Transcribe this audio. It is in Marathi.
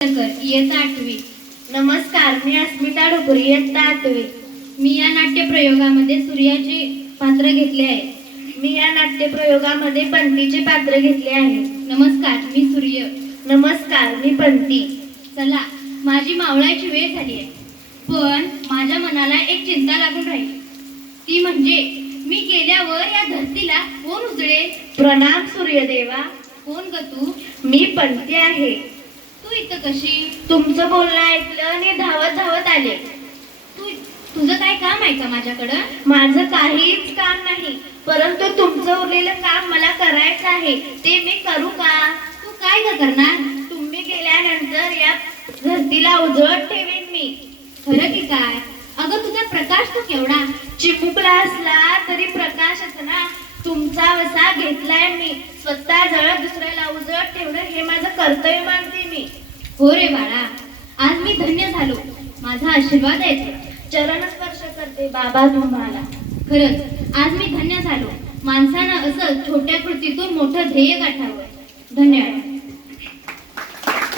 इयत्ता 8वी. नमस्कार, मी अस्मिता ढोकरे, इयत्ता 8वी. मी या नाट्य प्रयोगामध्ये सूर्याचे पात्र घेतले आहे. मी या नाट्यप्रयोगामध्ये पंतीचे पात्र घेतले आहे. नमस्कार, मी सूर्य. नमस्कार, मी पंती. चला, माझी मावळायची वेळ झाली आहे. पण माझ्या मनाला एक चिंता लागून राहिली. ती म्हणजे मी गेल्यावर या धरतीला कोण उजळेल? प्रणाम सूर्यदेवा. कोण ग तू? मी पंती आहे. तू इथं कशी? तुमचं बोलणं ऐकलं आणि धावत धावत आले. तुझं काय काम आहे का माझ्याकडं? माझं काहीच काम नाही, परंतु तुमचं उरलेलं काम मला करायचं आहे. ते मी करू का? तू काय ग करणार? तुम्ही गेल्यानंतर या धरतीला उजळत ठेवेन मी. खरं की काय? अगं तुझा प्रकाश तो केवढा. चिमुकला असला तरी प्रकाशच ना. तुमचा वसा घेतलाय मी. स्वतः जळत दुसऱ्याला उजळत ठेवणं हे माझं कर्तव्य मानते मी. हो रे बाळा, आज मी धन्य झालो. माझा आशीर्वाद आहे तुला. चरण स्पर्श करते बाबा तुम्हाला. खरंच आज मी धन्य झालो. माणसानं असं छोट्या कृतीतून मोठं ध्येय गाठावं. धन्यवाद.